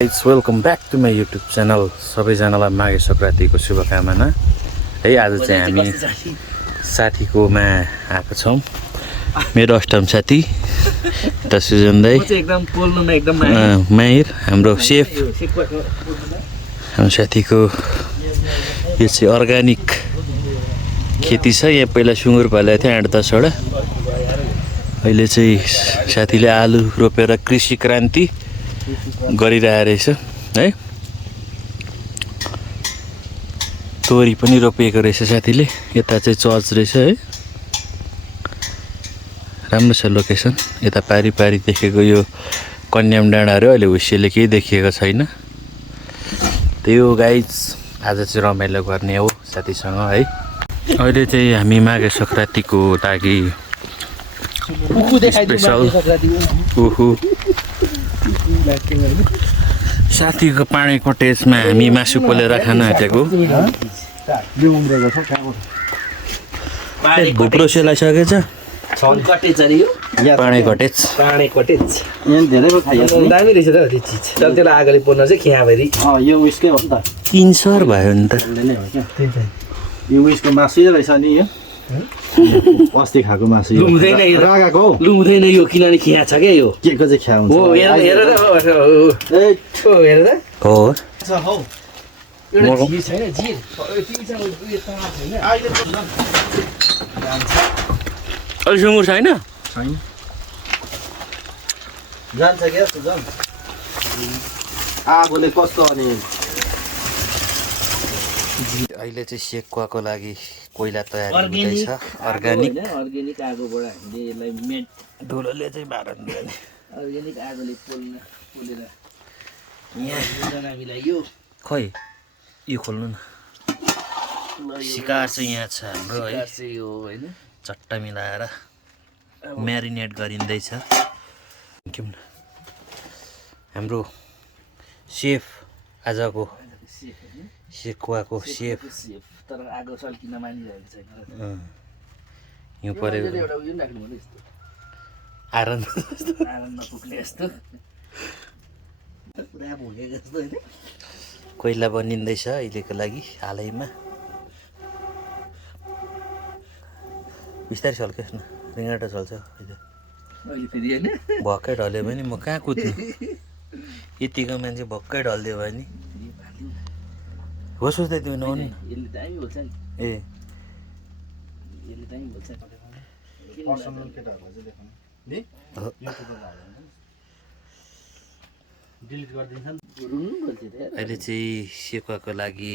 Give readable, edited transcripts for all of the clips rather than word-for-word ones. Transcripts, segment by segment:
It's welcome back to my YouTube channel. सबैजनालाई माघे सङ्क्रान्तिको शुभकामना है। आज चाहिँ हामी साथीकोमा आएको छौँ। मेरो अष्टम साथी त सुजन दाई, माहिर हाम्रो सेफ, हाम्रो साथीको यो चाहिँ अर्ग्यानिक खेती छ। यहाँ पहिला सुँगुर पालेको थियो 8-10वटा। अहिले चाहिँ साथीले आलु रोपेर कृषि क्रान्ति गरिरहेको रहेछ है। तोरी पनि रोपिएको रहेछ साथीले। यता चाहिँ चर्च रहेछ है, राम्रो छ लोकेसन। यता पारी पारी देखेको यो कन्याम डाँडाहरू अहिले हुस्सेले केही देखिएको छैन। त्यही हो गाइज, आज चाहिँ रमाइलो गर्ने हो साथीसँग है। अहिले चाहिँ हामी माघे सङ्क्रान्तिको लागि स्पेसल साथीको पानीको टेस्टमा हामी मासु पोलेर खान आँटेको। भुप्रो सेलाइसकेछ पानी कटेज दामी रहेछ त त्यो चिज। तर त्यसलाई आगोले पोल्न चाहिँ खियाभरि यो उयसकै हो नि त, 3 सर भयो नि त। यो उयसको मासु रहेछ नि, यो अस्ति खाएको मासु लुम्दैन रागाको हौ। लुम्दैन यो, किनभने खिया छ क्या यो। के को चाहिँ खिया हुन्छ? हो हेर हेर हेर हो एउटा झिर छैन, झिर तिमीसँग उयो तमार छैन अहिले अहिले सुँगुर छैन। जान्छ क्या सुजन, आगोले कस्तो अनि अहिले चाहिँ सेकुवाको लागि कोइला तयारी हुँदैछ। अर्ग्यानिक अर्ग्यानिक आगोबाट हामीले यसलाई मेड धुलोले चाहिँ मारन दिने। अर्ग्यानिक आगोले पोलेर यहाँ हामीलाई यो खै यो खोल्नु न। सिकार चाहिँ यहाँ छ हाम्रो है, यो होइन चट्टा मिलाएर म्यारिनेट गरिँदैछ। हाम्रो सेफ आजको सेकुवाको सेफ तर आगो सल्किन मानिरहेको छैन। हिउँ परेको एउटा उयो पनि राख्नु पर्यो यस्तो आरन आराम नपुग्ने यस्तो पुरा भुगेको जस्तो होइन। कोइला बनिँदैछ अहिलेको लागि हालैमा। बिस्तारै चल्केस् न, रिङ्गाटा चल्छ अहिले फेरि होइन भक्कै ढल्यो भने म कहाँ कुद्नु। यतिको मान्छे भक्कै ढलिदियो भने होस् होस् तिमी नआउनु न। यसले दामी बोल्छ नि, ए यसले दामी बोल्छ। पर्सनल केटाहरुलाई चाहिँ देखाउनु नि, युट्युबमा हाल्नु डिलिट गरिदिन्छ नि। अहिले चाहिँ सेकुवाको लागि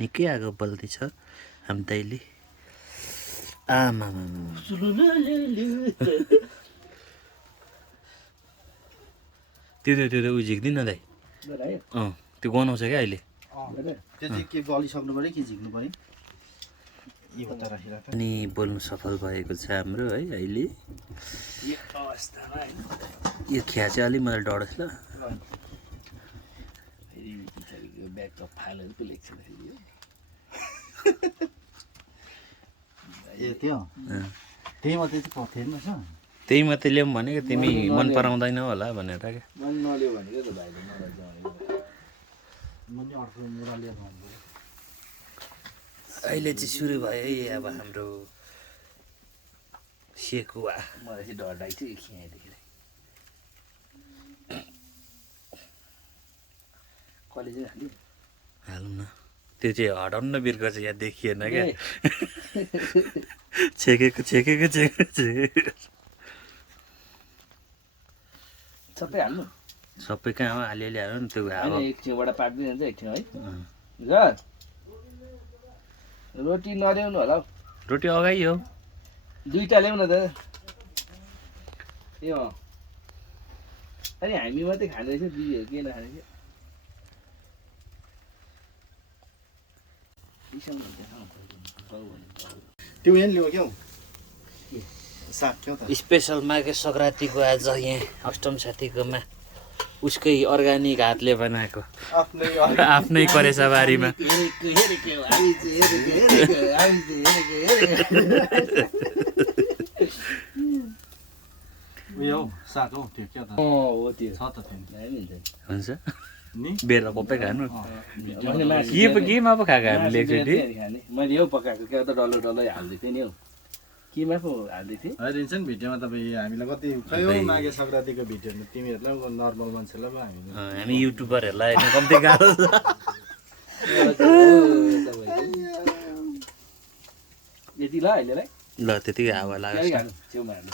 निकै आगो बल्दैछ हामी दाइले। आमा त्यो उयो झिक्दिन न दाइ। त्यो गनाउँछ क्या अहिले। त्यो चाहिँ के गलिसक्नु पर्यो कि झिक्नु पर्यो? अनि बोल्नु सफल भएको छ हाम्रो है अहिले। यो अवस्थामा होइन यो खिया चाहिँ अलिक मलाई डढोस् ल। फेरि पछाडिको ब्यागको फाइलहरू पो लेख्छ फेरि यो। ए त्यो त्यही मात्रै चाहिँ पर्थेन रहेछ। त्यही मात्रै ल्याउँ भनेको, तिमी मन पराउँदैनौ होला भनेर क्या। मन नल्यो भनेको त भाइले मलाई भनेको। म नि अर्को मुरा लिएर भन्छु। अहिले चाहिँ सुरु भयो है अब हाम्रो सेकुवा। मलाई चाहिँ डर लाग्छ यो खियादेखि। कहिले चाहिँ हाल्यो हालौँ न। त्यो चाहिँ हटाउनु न, बिर्को चाहिँ यहाँ देखिएन क्या। छेकेको सबै हाल्नु। सबै कहाँ हो, अलिअलि हाल्नु नि। त्यो होइन अब एक ठाउँबाट पार्दै जान्छ एक ठाउँ है। ल रोटी नल्याउनु होला हौ, रोटी अगाइ हो। 2टा ल्याउन त। ए अनि हामी मात्रै खाँदै रहेछ, दिदीहरू के नखाने थियो। त्यो यहाँ लियो क्या हौ साग क्या त। स्पेसल माघे सङ्क्रान्तिको आज यहाँ अष्टम साथीकोमा उसकै अर्ग्यानिक हातले बनाएको आफ्नै करेसा बारीमा। उयो हौ साग हौ त्यो क्या त हो त्यो छ त त्यो दामी हुन्छ हुन्छ नि बेला पप्पै खानु मैले मासु केमा पो खाएको हामीले मासु एकचोटि बिहान खाने मैले यो पकाएको क्या त डल्लो डल्लै हाल्दै थिएँ नि हौ केमा पो हाल्दै थिएँ हेरिन्छ नि भिडियोमा तपाईँ हामीलाई कति खै हौ माघे सङ्क्रान्तिको भिडियोमा तिमीहरूलाई नर्मल मान्छेलाई पो हामी हामी युट्युबरहरूलाई हेर्नु कम्ती गाह्रो छ यति ल अहिलेलाई ल त्यतिकै हावा लाग्छ छेउमा हाल्नु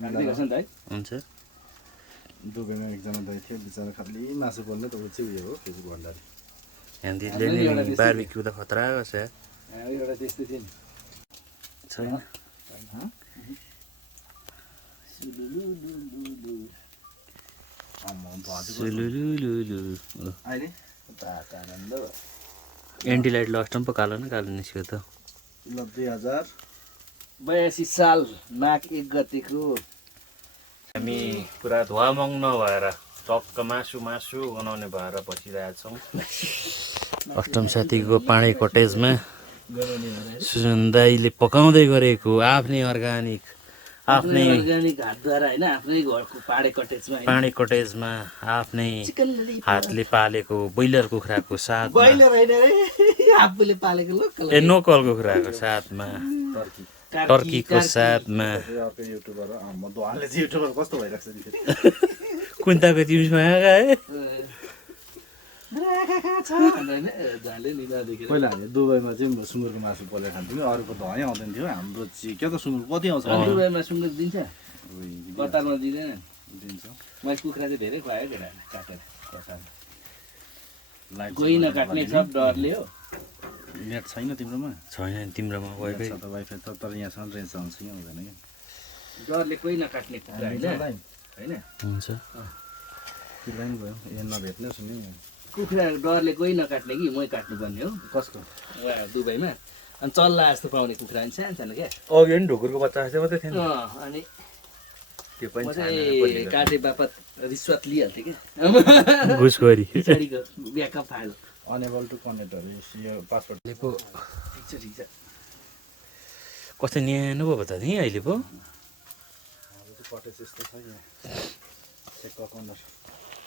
हाल्दै गर्छ नि त है हुन्छ दुबईमा एकजना दाइ थियो बिचरा खालि मासु बोल्ने त ऊ चाहिँ उयो हो फेरि भण्डारी यहाँदेखिले नि बार्बिक्यू त खतरा गर्छ एउटा त्यस्तै थियो नि छैन सुलुलुलुलु अहिले आनन्द एन्टी लाइट लस्टम पो कालो न कालो निस्क्यो त ल 2082 साल माघ 1 गतेको हामी पुरा धुवामङ नभएर टक्क मासु बनाउने भएर बसिरहेछौँ अष्टम साथीको पाँडे कटेजमा सुजन दाईले पकाउँदै गरेको आफ्नै अर्ग्यानिक आफ्नै अर्ग्यानिक हातद्वारा होइन आफ्नै घरको पाँडे कटेजमा आफ्नै हातले पालेको ब्रोइलर कुखुराको साथ ब्रोइलर होइन रे आफूले पालेको लोकल नोकल कुखुराको साथमा टर्कीको साथमा अर्को युट्युबर म धुवाले चाहिँ युट्युबर कस्तो भइरहेको छ नि कुन्ताको तिमीसँग है पहिला हामी दुबईमा चाहिँ सुँगुरको मासु पोलेर खान्थ्यौँ अरूको धुवै आउँदैन थियो हाम्रो चाहिँ क्या त सुँगुर कति आउँछ दुबईमा सुँगुर दिन्छ कतारमा दिँदैन दिन्छ मैले कुखुरा चाहिँ धेरै खुवाएँ केटाहरूले काटेर कोही नकाट्ने सब डरले हो नेट छैन तिम्रोमा छैन तिम्रोमा वाइफाई छ त वाइफाई त तर यहाँसम्म रेन्ज आउँछ कि आउँदैन कि डरले कोही नकाट्ने कुखुरा होइन होइन हुन्छ त्यो लाइन भयो यहाँ नभेट्ने सुन्ने कुखुरा डरले कोही नकाट्ने कि मै काट्नुपर्ने हो कसको दुबईमा अनि चल्ला जस्तो पाउने कुखुरा नि सानो सानो क्या अघि नि ढुकुरको बच्चा जस्तै मात्रै थिएन अनि त्यो पनि म चाहिँ काटे बापत रिश्वत लिइहाल्थेँ क्या घुसखोरी पछाडिको ब्याकअप फाइल अनेबल टु कनेक्टहरू यो पासवर्ड पो ठिक छ कस्तो न्यानो पो त नि अहिले पो कटेज यस्तो छ यहाँ चेक कर्नर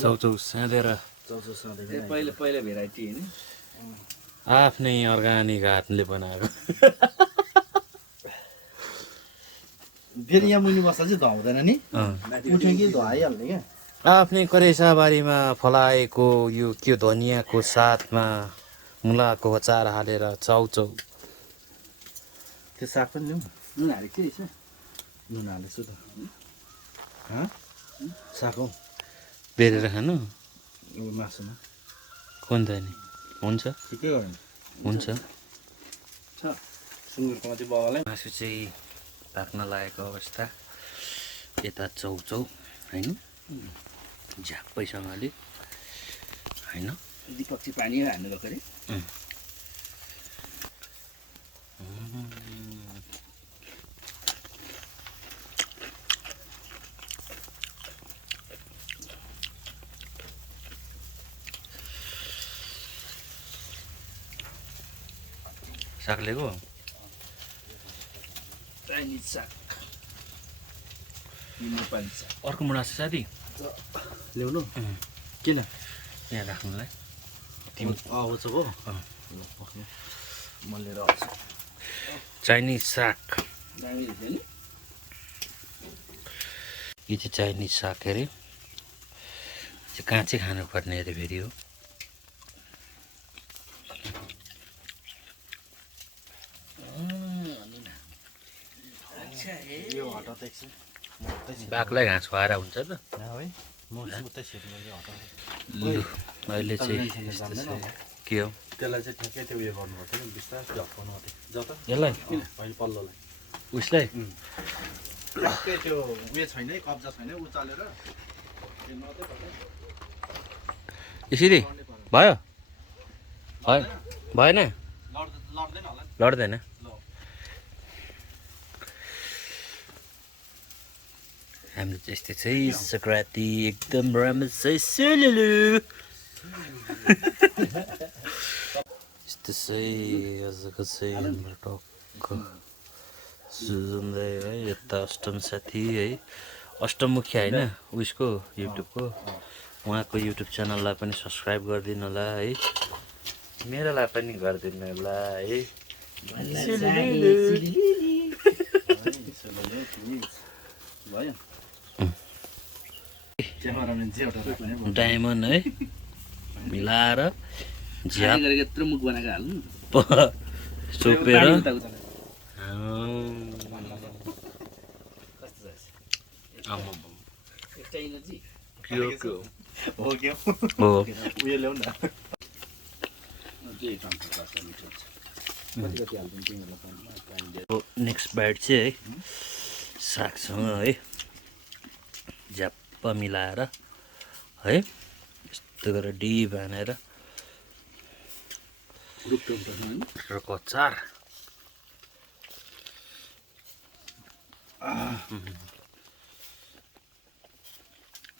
चौचौ साँधेर चौचौ सधैँ पहिला भेराइटी होइन आफ्नै अर्ग्यानिक हातले बनाएको फेरि यहाँ मुनि बस्दा चाहिँ धुवाउँदैन नि उठ्यो कि धुवाइहाल्ने क्या आफ्नै करेसाबारीमा फलाएको यो के धनियाँको साथमा मुलाको अचार हालेर चाउचाउ त्यो साग पनि ल्याउँ नुन हालेको थियो यसो नुन हालेछु त साग हौ बेरेर खानु मासुमा कुन त नि हुन्छ ठिकै हो हुन्छ सुँगुरको चाहिँ बाबालाई मासु चाहिँ पाक्न लागेको अवस्था यता चाउचाउ होइन झ्याप्पैसँगले होइन दिपक चाहिँ पानी हाल्नु गएको अरे साग लिएको चाइनिज साग नेपाली साग अर्को मुडा छ साथी ल्याउनु किन यहाँ राख्नुलाई आउँछ हो म लिएर आउँछु चाइनिज साग दामी रहेछ नि यो चाहिँ चाइनिज साग अरे काँचै खानुपर्ने अरे फेरि हो यो हटाउँछ एकछिन बाघलाई घाँस खुवाएर हुन्छ त है म उतै छिर्नु लु अहिले चाहिँ के हो त्यसलाई चाहिँ ठ्याक्कै त्यो उयो गर्नुपर्छ नि बिस्तारै झप्काउनु मात्रै जता यसलाई अहिले पल्लोलाई उसलाई ठ्याक्कै त्यो उयो छैन है कब्जा छैन उचालेर यसरी भयो भएन लड्दैन होला लड्दैन हाम्रो चाहिँ यस्तै चाहिँ सङ्क्रान्ति एकदम राम्रो छ सुलुलु यस्तो चाहिँ आजको चाहिँ हाम्रो टक्क सुझाउँदै है यता अष्टम साथी है अष्टमुखी होइन उसको युट्युबको उहाँको युट्युब च्यानललाई पनि सब्सक्राइब गरिदिनु होला है मेरोलाई पनि गरिदिनु होला है भयो क्यामेराम्यान चाहिँ एउटा राख्ने भयो। डायमन्ड है मिलाएर झ्याप गरेको यत्रो मुख बनाएको हाल्नु चोपेर हो क्या हो उयो ल्याउ न नेक्स्ट बाइट चाहिँ है सागसँग है झ्याप्प मिलाएर है यस्तो गरेर डिप हानेर र कचार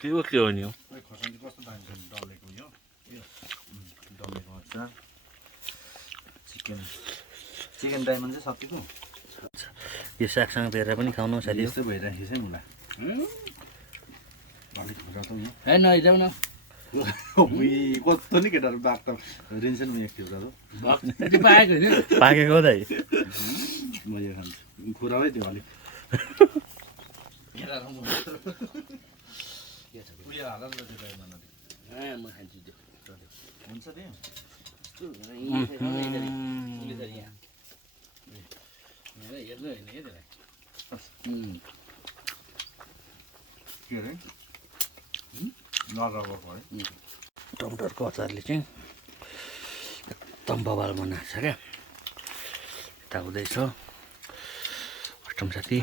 के हो नि हो खोर्सानी कस्तो दामी डल्लेको यो डल्लेको अचार चिकन डायमन्ड चाहिँ सकेको यो सागसँग भेटेर पनि खाउनु साथी यस्तै भइरहेको छ मुला अलिक खुट्टा त यो है नजाऊ न कस्तो नि केटाहरू बाघ त रिन्सेन उयो खिच्दा त पाएको होइन पाकेको हो दाइ म यो खान्छु खुराबै त्यो अलिक उयो हाल न त्यो डायमन्ड म खान्छु त्यो हुन्छ त्यो हेर्नु होइन है त्यसलाई के अरे नरगको है टमाटरको अचारले चाहिँ एकदम बवाल बनाएको छ क्या यता हुँदैछ अष्टम साथी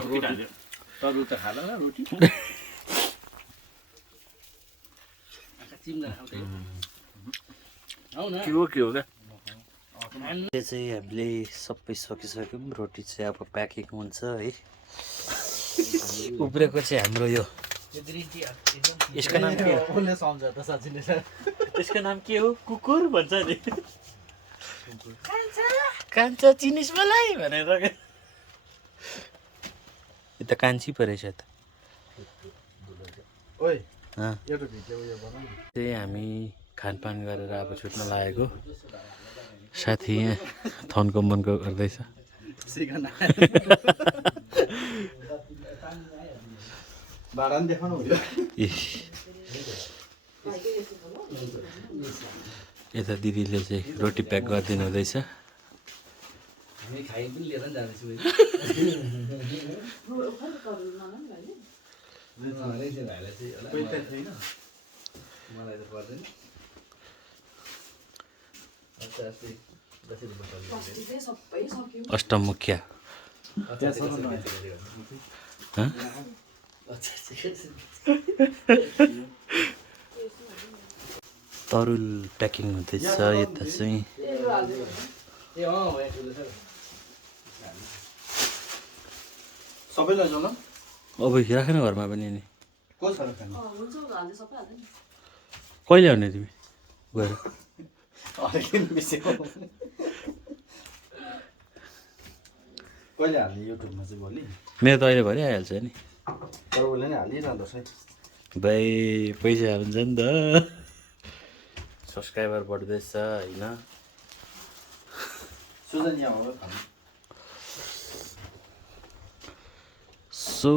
तरु त खाला र रोटी चिम्ला खाउँदै आउ न के हो क्या यो चाहिँ हामीले सबै सकिसक्यौँ रोटी चाहिँ अब प्याकिङ हुन्छ है उब्रेको चाहिँ हाम्रो यो यसको नाम के हो उसले सम्झ त साँच्ची नै यसको नाम के हो कुकुर भन्छ नि कान्छा चिनिस मलाई भनेर यो त कान्छी पो रहेछ त ओइ अँ एउटा भिडियो उयो बनाऊ न चाहिँ हामी खानपान गरेर अब छुट्न लागेको साथी यहाँ थनको मनको गर्दैछ चिकन भाडा पनि देखाउनु हुँयो यता दिदीले चाहिँ रोटी प्याक गरिदिनु हुँदैछ हामी खाइ पनि लिएर पनि जाँदैछु मलाई त पर्दैन अष्टमुखिया हँ? तरुल प्याकिङ हुँदैछ यता चाहिँ सबैलाई जाउँ अब राखेन घरमा पनि नि को छ र खाने कहिले आउने तिमी गएर कहिले हाल्ने युट्युबमा चाहिँ भोलि मेरो त अहिले भरि आइहाल्छ नि तर उसले नै हालिरहँदो रहेछ भाइ पैसा हुन्छ नि त सब्सक्राइबर बढ्दैछ होइन सुजन यहाँ हो खानु सो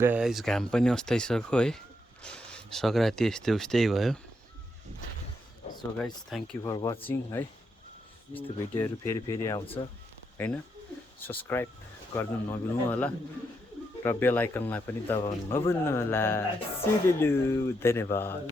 गाइस घाम पनि अस्ताइसक्यो है सग्राती यस्तै उस्तै भयो so guys thank you for watching है यस्तो भिडियोहरू फेरि फेरि आउँछ होइन सब्सक्राइब गर्नु नभुल्नु होला र बेल आइकनलाई पनि दबाउनु नभुल्नु होला धन्यवाद